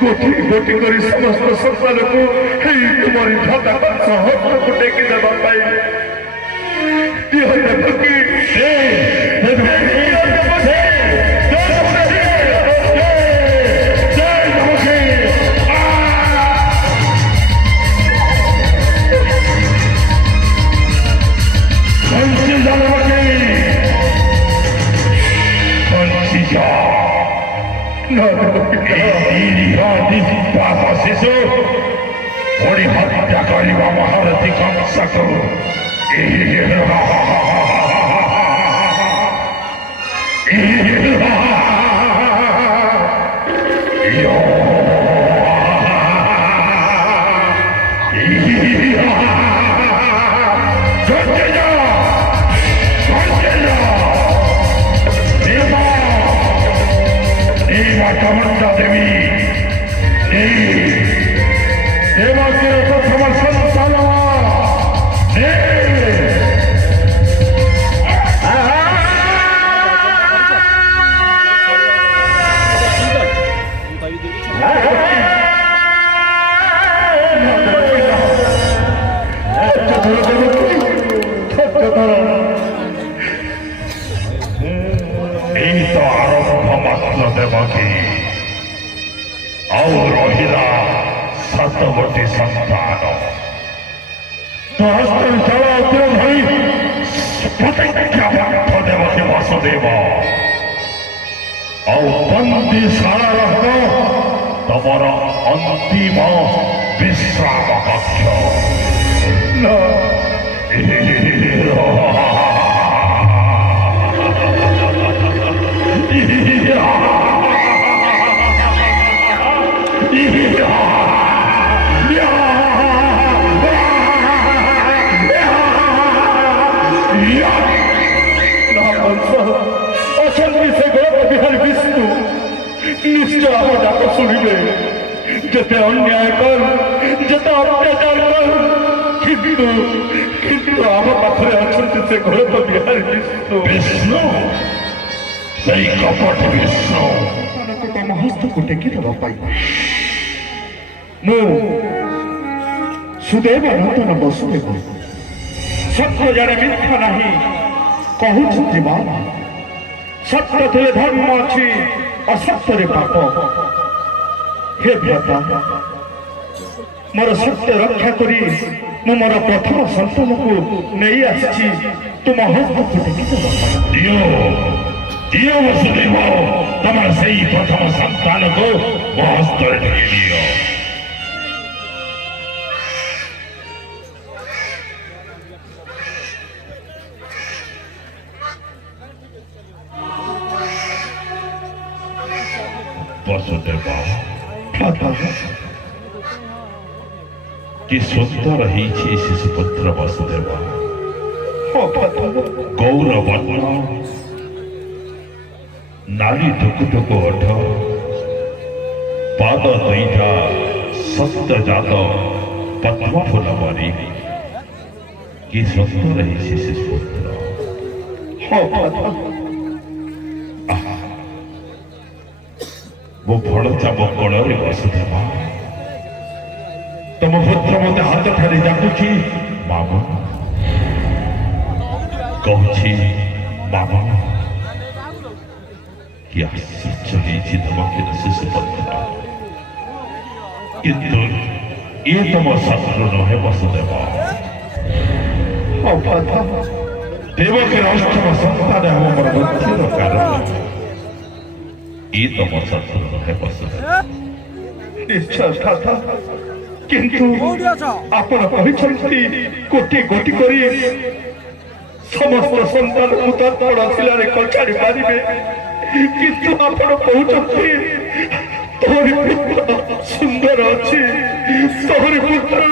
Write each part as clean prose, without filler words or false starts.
गोटी गोटी करी समस्त संसार को तुम्हारी धता सहस्र को टेकी देवा पाई हत्या करवा महारथी कंसा को चामुंडा देवी देवासुर प्रथम संतान तो आरंभ मात्र देवकी और रहिला सतवटी संतान तो हस्त चला भाई प्रतिज्ञा देवकी वासुदेव और बंदी सारा रहना तमर अंतिम विश्राम कक्ष निश्चय आप डाक शुणे जिते अन्याय कर जिते अत्याचार कर किंतु आम पाखे अच्छा से घर तो बिहारी विष्णु सही कपट विष्णु तम हस्त को टेकी देवाई मु सुदेव नंदन वसुदेव सत्य जाने मिथ्या नहीं कहूँ सत्य थे धर्म अच्छी असत्य पाप हे भ्राता मोर सत्य रक्षा करी मु मोर प्रथम संतान को नहीं आसी तुम हस्त को टेकी दियो दियो वसुदेव तमार सही प्रथम संतान को मो हस्त टेकी दियो वसुदेव कि सुंदर ही शिशुपुत्र वसुदेव गौरवर्ण नाली धुक धुक ओठ पाद दुईटा सत्य जात पद्म फूल मरी कि सुंदर ही शिशुपुत्र वो फल चाप कोण वसुदेव तुम पुत्र मत हाथ ठारी डाकुची मामा कहूँ मामा कि आश्चर्य धमकी शिशुपुत्र किंतु ये तुम शत्रु नुहे वसुदेव देवकी अष्टम संतान हम मृत्युर कारण ये तुम शत्रु नुहे वसुदेव इच्छा था किंतु आपण कहते कोटी कोटी करी समस्त संतान उदार शिलार कचाड़ी मारे किंतु आपण कहते तोरी पुत्र सुंदर अच्छी तोरी पुत्र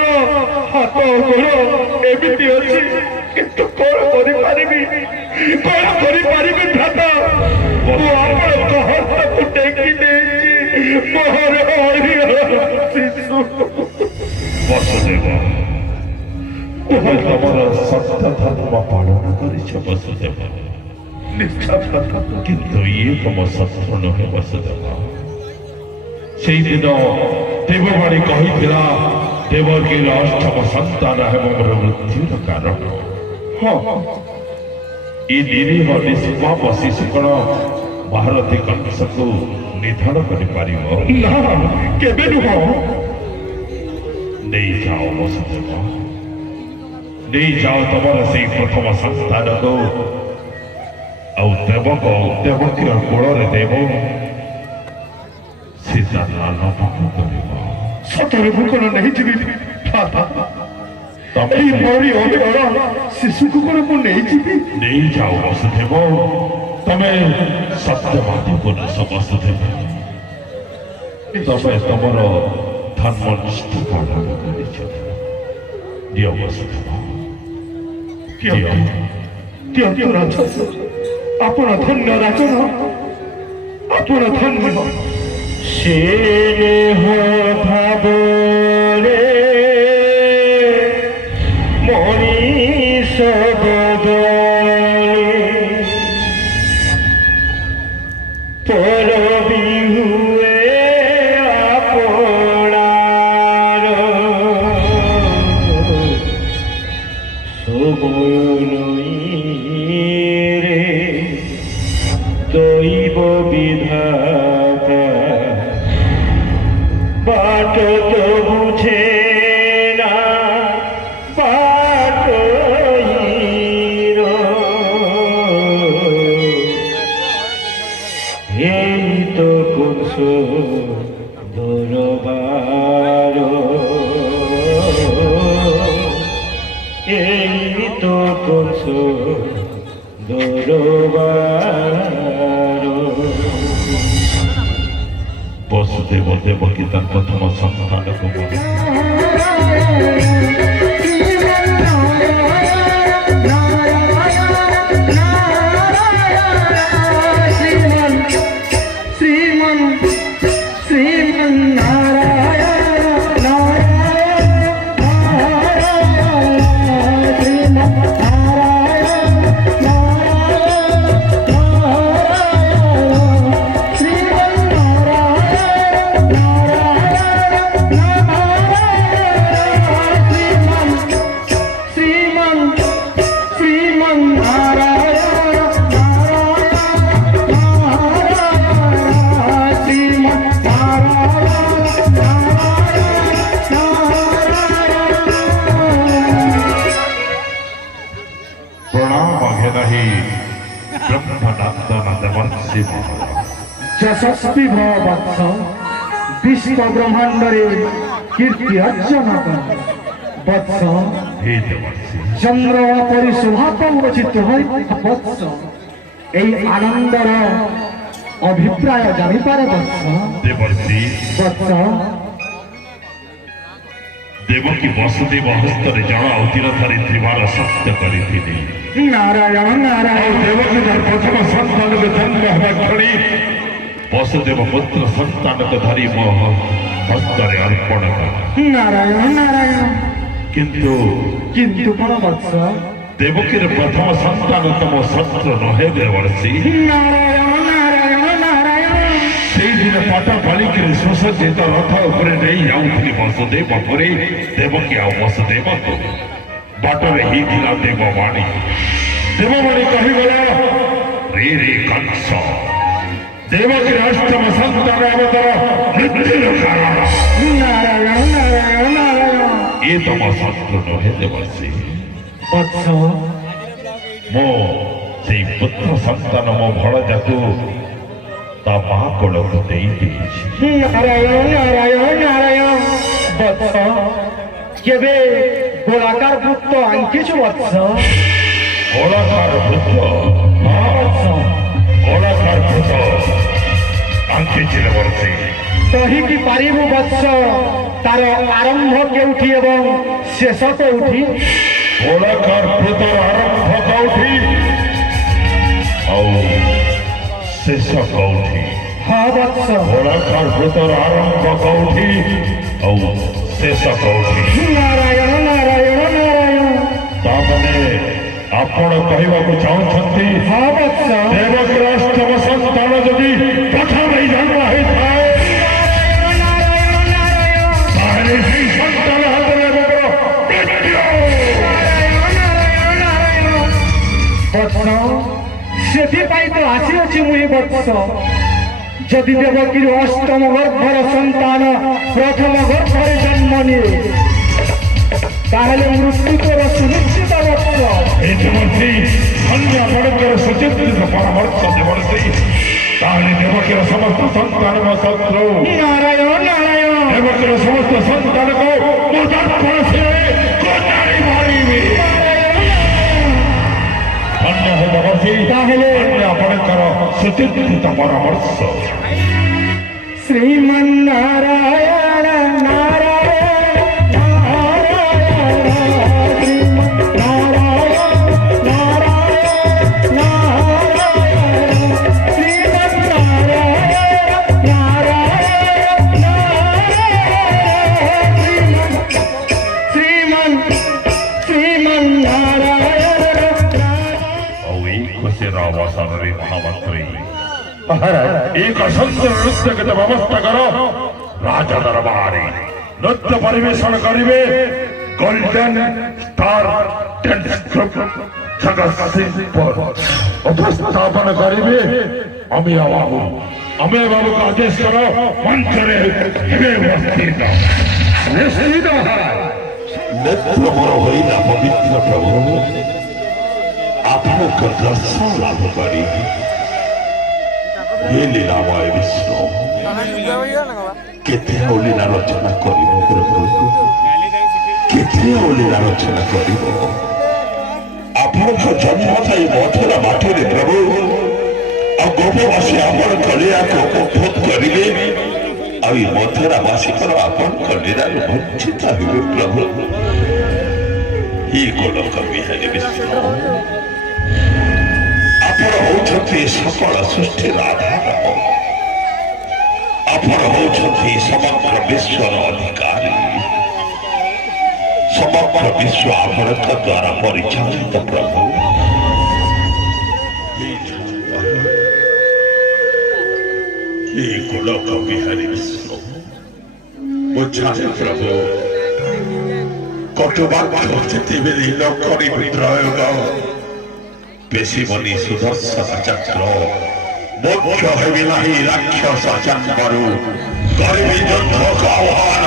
हाथ गोड़ एमती अच्छी किंतु कौन कर भ्राता हस्त को टेकी मोहर शिशु वसुदेव तुमर सत्य धर्म पालन कर वसुदेव किंतु ये तुम शत्रु नुहे वसुदेव সেই দিন দেববাণী কহিলা দেবকীর অষ্টম সন্তান ହେବ ମୋର ମୃତ୍ୟୁର କାରଣ। ଏ ନିରୀହ ନିଷ୍ପାପ ଶିଶୁ କ'ଣ ମହାରଥୀ କଂସକୁ ନିଧନ କରିପାରିବ? କେବେ ନୁହଁ। ନେଇଯାଅ ବସୁଦେବ, ନେଇଯାଅ ତମର ସେଇ ପ୍ରଥମ ସନ୍ତାନକୁ ଆଉ ଦେବକୀର କୋଳରେ ଦେବ, ସେ ତା ଲାଲନ କରିବ। ସତରେ ମୁଁ କ'ଣ ନେଇଯିବି? ଏଇ ମୋରି ଅଜର ଶିଶୁକୁ କ'ଣ ମୁଁ ନେଇଯିବି? ନେଇଯାଅ ବସୁଦେବ, ତମେ ସତ୍ୟବାଦୀ ପୁରୁଷ ବସୁଦେବ, ତମେ ତମର ଧର୍ମନିଷ୍ଠ ପାଳନ କରିଛ। ଦିଅ ବସୁଦେବ, ଦିଅ ରାଜା, ଆପଣ ଧନ୍ୟ ରାଜନ, ଆପଣ ଧନ୍ୟ। ସେ ଭାବରେ ମଣିଷ ବଦଳେ ପର ବିହୁଏ ଆପଣାର ସମୟରେ ଦୈବ ବିଧାତା बाट तो बुझे ना बाट यही तो कुछ दरबार, यही तो कुछ दरबार। ବସୁଦେବ ଦେବକୀ ତାର ପ୍ରଥମ ସନ୍ତାନକୁ যশস্वी भव वत्स, विश्व ब्रह्मांडरे कीर्ति अर्जन कर वत्स। चंद्र परिशोभा उचित वत्स, এই আনন্দর অভিপ্রায় জানিপারে বৎস। বৎস ଦେବକୀ ବସୁଦେବ ହସ୍ତରେ ଜଳ ଆଉ ତୀର ଧରିଥିବାର ସତ୍ୟ କରିଥିଲି। ନାରାୟଣ ନାରାୟଣ। ଦେବକୀ ତାର ପ୍ରଥମ ସନ୍ତାନକୁ ଜନ୍ମ ହେବା କ୍ଷଣି ବସୁଦେବ ପୁତ୍ର ସନ୍ତାନକୁ ଧରି ମୋ ହସ୍ତରେ ଅର୍ପଣ କଲା। ନାରାୟଣ ନାରାୟଣ। କିନ୍ତୁ କ'ଣ ବତ୍ସ? ଦେବକୀର ପ୍ରଥମ ସନ୍ତାନ ତମ ଶତ୍ରୁ ନୁହେଁ ଦେବର୍ଷି। ନାରାୟଣ ନାରାୟଣ ନାରାୟଣ। ସେଇଦିନ ପାଟ ପାଳିକିରି ସୁସଜ୍ଜିତ ରଥ ଉପରେ ନେଇ ଯାଉଥିଲି ବସୁଦେବପୁରୀ ଦେବକୀ ଆଉ ବସୁଦେବକୁ। ବାଟରେ ହେଇଥିଲା ଦେବବାଣୀ। ଦେବବାଣୀ କହିଗଲା, ରେ ରେ କଂସ, ଦେବକୀର ଅଷ୍ଟମ ସନ୍ତାନ ଅବତାର ମୃତ୍ୟୁର କାରଣ। ନାରାୟଣ ନାରାୟଣ ନାରାୟଣ। ଏ ତମ ଶତ୍ରୁ ନୁହେଁ ଦେବର୍ଷି। ବତ୍ସ ମୋ ସେଇ ପୁତ୍ର ସନ୍ତାନ ମୋ ଭଣଜାକୁ ତା ମା କୋଳକୁ ଦେଇ ଦେଇଛି। ନାରାୟଣ ନାରାୟଣ ନାରାୟଣ। ବତ୍ସ କେବେ ଗୋଳାକାର ବୃତ୍ତ ଆଙ୍କିଛୁ ବତ୍ସ? ଗୋଳାକାର ବୃତ୍ତ? ହଁ ବତ୍ସ, ଗୋଳାକାର ବୃତ୍ତ ଆଙ୍କିଛି ଦେବର୍ଷି। କହିକି ପାରିବୁ ବତ୍ସ ତାର ଆରମ୍ଭ କେଉଁଠି ଏବଂ ଶେଷ କେଉଁଠି? ଗୋଳାକାର ବୃତ୍ତର ଆରମ୍ଭ କେଉଁଠି ଆଉ ଶେଷ କେଉଁଠି? ହଁ ବତ୍ସ। ଗୋଳାକାର ବୃତ୍ତର ଆରମ୍ଭ କେଉଁଠି ଆଉ ଶେଷ କେଉଁଠି? ନାରାୟଣ ନାରାୟଣ ନାରାୟଣ। ତାମାନେ ଆପଣ କହିବାକୁ ଚାହୁଁଛନ୍ତି ହଁ ବତ୍ସ। ଦେବକୀର ଅଷ୍ଟମ ସନ୍ତାନ ଯଦି ପ୍ରଥମେ ଜନ୍ମ ହେଇଥାଏ ତ ଆସିଅଛି ମୁହିଁ ବତ୍ସ ଯଦି ଦେବକୀର ଅଷ୍ଟମ ଗର୍ଭର ସନ୍ତାନ ପ୍ରଥମ ଗର୍ଭରେ ଜନ୍ମ ନିଏ ତାହେଲେ ମୃତ୍ୟୁ ତୋର ସୁନିଶ୍ଚିତ ବତ୍ସ। ଇତିମଧ୍ୟ ଅନ୍ୟ ଆପଣଙ୍କର ସୁଚିନ୍ତିତ ପରାମର୍ଶ ଦେବର୍ଷୀ ତାହେଲେ ଦେବକୀର ସମସ୍ତ ସନ୍ତାନଙ୍କ ଶତ୍ରୁ ନାରାୟଣ ନାରାୟଣ ଦେବକୀର ସମସ୍ତ ସନ୍ତାନକୁ ମୁଁ ଦର୍ପଣ ଶିରରେ କଟାରି ମାରିବି। ଅନ୍ୟ ଦେବର୍ଷୀ ତାହେଲେ ଅନ୍ୟ ଆପଣଙ୍କର ସୁଚିନ୍ତିତ ପରାମର୍ଶ। ଶ୍ରୀମନ୍ନାରାୟଣ ନାରାୟଣ ନାରାୟଣ ଶ୍ରୀମନ୍ନାରାୟଣ ନାରାୟଣ ନାରାୟଣ ଶ୍ରୀମନ୍ନାରାୟଣ ନାରାୟଣ ଶ୍ରୀମନ୍ନାରାୟଣ। ଆଉ ଏଇ ଖୁସିର ଅବସରରେ ମହାମନ୍ତ୍ରୀ ମହାରାଜ ଏକ ସୁନ୍ଦର ନୃତ୍ୟ ଗୀତ ବ୍ୟବସ୍ଥା କର। ରାଜ ଦରବାରେ ନୃତ୍ୟ ପରିବେଷଣ କରିବେ golden star dance group Jagatsinghpur. ଉପସ୍ଥାପନ କରିବେ ଅମିୟ ବାବୁ। ଅମିୟ ବାବୁକୁ ଆଦେଶ କର ମଞ୍ଚରେ ହେବେ ଉପସ୍ଥିତ। ନିଶ୍ଚିତ ମହାରାଜ। ନେତ୍ର ମୋର ହୋଇଲା ପବିତ୍ର ପ୍ରଭୁ ଆପଣଙ୍କ ଦର୍ଶନ ଲାଭ କରି ହେ ଲୀଳାମୟ ବିଷ୍ଣୁ କେତେ ଆଉ ଲୀଳା ରଚନା କରିବ ପ୍ରଭୁ କେତେ ଆଉ ଲୀଳା ରଚନା କରିବ। ଆପଣଙ୍କ ଜନ୍ମ ଥାଇ ମଥୁରା ମାଟିରେ ପ୍ରଭୁ ଆଉ ଗୋପବାସୀ ଆପଣଙ୍କ ଲୀଳାକୁ ଉପଭୋଗ କରିବେ ଆଉ ଏ ମଥୁରା ବାସୀଙ୍କର ଆପଣଙ୍କ ଲୀଳାରୁ ବଞ୍ଚିତ ହେବେ ପ୍ରଭୁ। হে ଗୋଲକ ବିହାରୀ ବିଷ୍ଣୁ ଆପଣ ହେଉଛନ୍ତି ସକଳ ସୃଷ୍ଟିର ଆଧାର। ଆପଣ ହେଉଛନ୍ତି ସମଗ୍ର ବିଶ୍ୱର ଅଧିକାରୀ। ସମଗ୍ର ବିଶ୍ୱ ଆପଣଙ୍କ ଦ୍ୱାରା ପରିଚାଳିତ ପ୍ରଭୁ। হে ଗୋଲକ ବିହାରୀ ବିଷ୍ଣୁ ମୁଁ ଚାହେଁ ପ୍ରଭୁ କଟୁବାକ୍ୟ ଯେତେବେଳେ ନ କରିବି ପ୍ରୟୋଗ পেশিবনি সুদর্শন চক্র মোক্ষ হেবি নাহি রাক্ষস জন্মরু গরিবী যুদ্ধ আহ্বান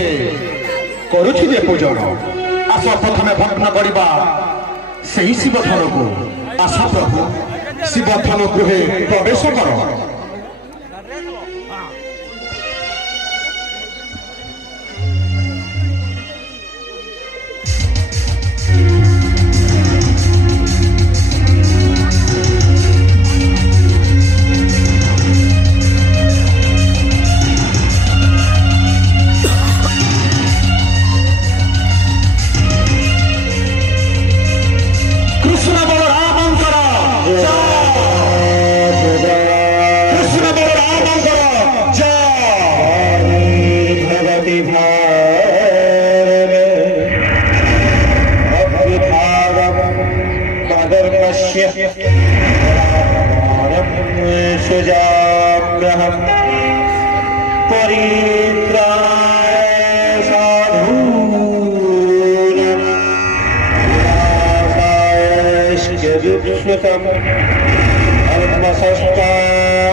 ସେ କରୁଛି ଯେ ପୂଜନ। ଆସ ପ୍ରଥମେ ଭଗ୍ନ କରିବା ସେହି ଶିବଧନକୁ। ଆସ ପ୍ରଭୁ ଶିବଧନ ଗୃହେ ପ୍ରବେଶ କର।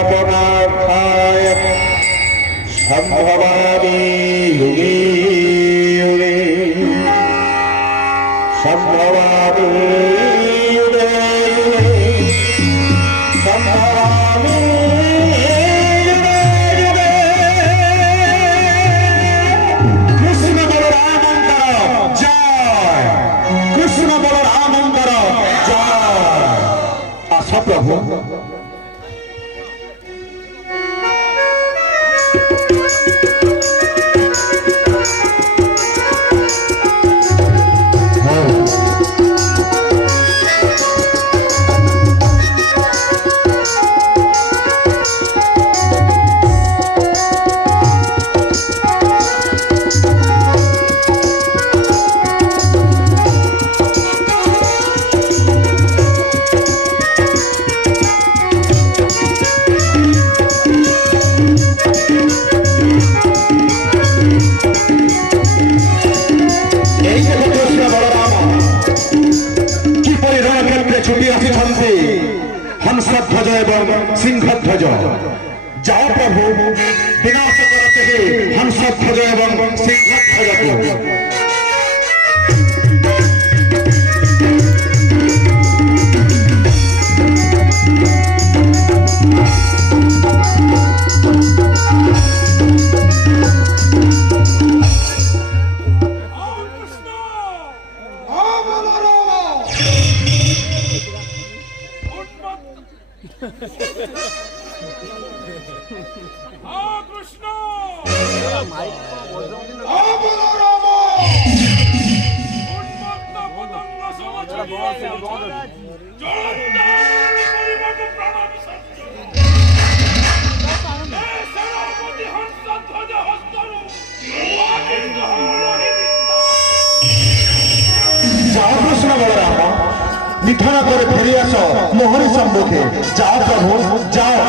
धर्मसंस्थापनार्थाय संभवामि युगे युगे संभवामि युगे युगे संभवामि युगे युगे। कृष्ण बलरामंकर जय, कृष्ण बलरामंकर जय। आशा प्रभु हंसध्वज एवं सिंहध्वज। जाओ प्रभु विनाश करते ही हंसध्वज एवं सिंहध्वज को। कृष्ण बलराम निधन कर फेरी आस मोहरी सम्मुखे। जाओ प्रभु जाओ।